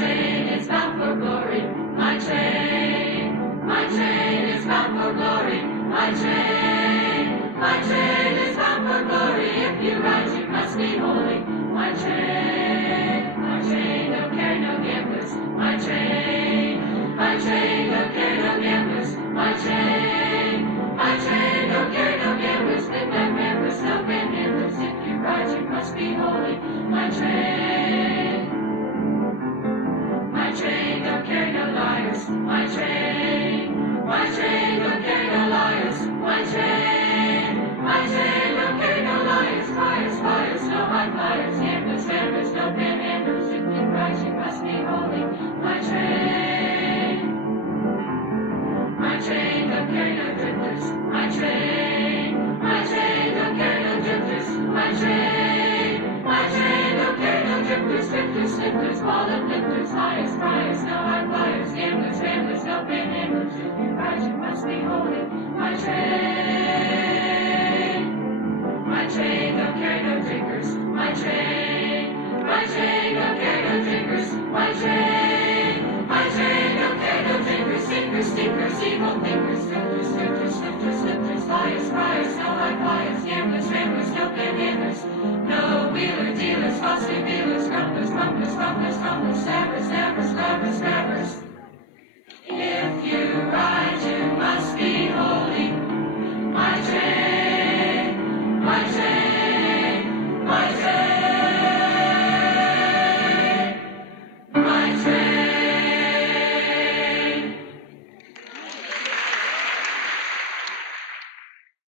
train is bound for glory. My train is bound for glory. My train is bound for glory. If you ride, you must be holy. My train, no care, no gamblers. My train, no care, no gamblers. My train, no care, no gamblers. Midnight members, no panhandlers. If you ride, you must be holy. My train, don't carry no liars. My train, don't carry no liars. My train, don't carry no liars. Fires, no high flyers. Gamblers, no panhandlers. If you ride, you must be holy. My train, don't carry no drifters. My train, don't carry no drifters. My train, don't carry no drifters. Slippers, wallet lifters, highest flyers, no high flyers, gamblers, ramblers, no panhandlers. If you ride, you must be holy. My train, don't carry no drinkers. My train, don't carry no drinkers. My train, don't carry no drinkers. Stinkers, evil thinkers, slippers, flyers, no high flyers, gamblers, ramblers, no panhandlers. No wheeler dealers, false revealers, grumblers, rumblers,